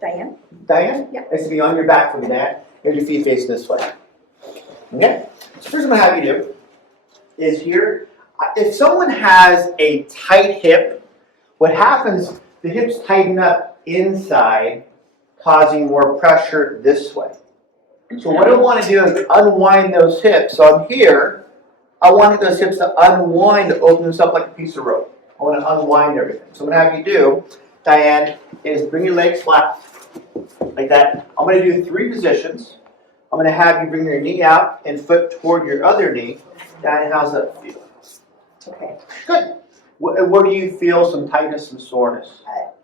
Diane? Diane? Yeah. It's to be on your back for me, Diane. Here's your feet facing this way. Okay? So first I'm gonna have you do is here, if someone has a tight hip, what happens, the hips tighten up inside, causing more pressure this way. So what I want to do is unwind those hips. So I'm here, I want those hips to unwind, to open this up like a piece of rope. I want to unwind everything. So what I'm going to have you do, Diane, is bring your legs flat, like that. I'm going to do 3 positions. I'm going to have you bring your knee out and foot toward your other knee. Diane, how's that feel? Okay. Good. Where do you feel some tightness, some soreness?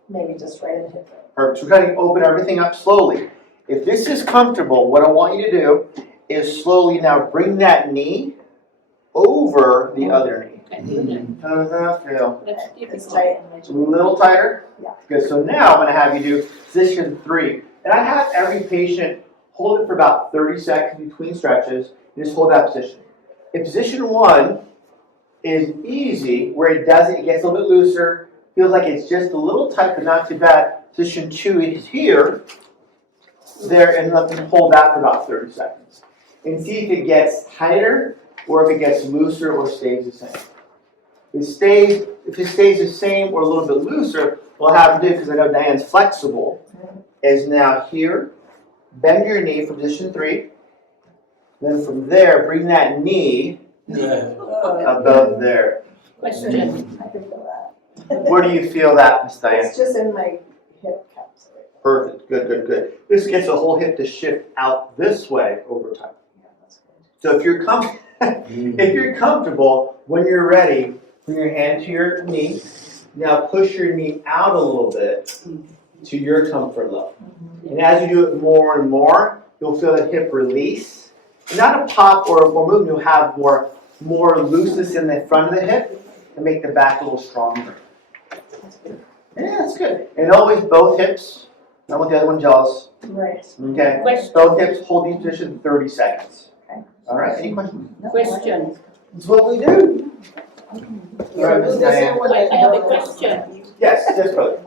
Maybe just right in the hip. Perfect. So we're going to open everything up slowly. If this is comfortable, what I want you to do is slowly now bring that knee over the other knee. How does that feel? It's tight. A little tighter? Yeah. Good. So now I'm going to have you do position 3. And I have every patient hold it for about 30 seconds between stretches and just hold that position. In position 1 is easy, where it doesn't, it gets a little bit looser, feels like it's just a little tight, but not too bad. Position 2 is here, there, and let them hold that for about 30 seconds. And see if it gets tighter or if it gets looser or stays the same. If it stays the same or a little bit looser, what I'll have to do, because I know Diane's flexible, is now here, bend your knee for position 3. Then from there, bring that knee above there. Question. I can feel that. Where do you feel that, Miss Diane? It's just in my hip caps. Perfect. Good, good, good. This gets the whole hip to shift out this way over time. Yeah, that's good. So if you're comfortable, when you're ready, bring your hand to your knee. Now push your knee out a little bit to your comfort level. And as you do it more and more, you'll feel that hip release. Not a pop or a movement, you'll have more looseness in the front of the hip and make the back a little stronger. That's good. Yeah, that's good. And always both hips. Not want the other one jealous. Right. Okay. Question. Both hips, hold each position 30 seconds. Okay. All right. Any questions? Question. It's what we do. All right, Miss Diane. I have a question. Yes, yes, brother.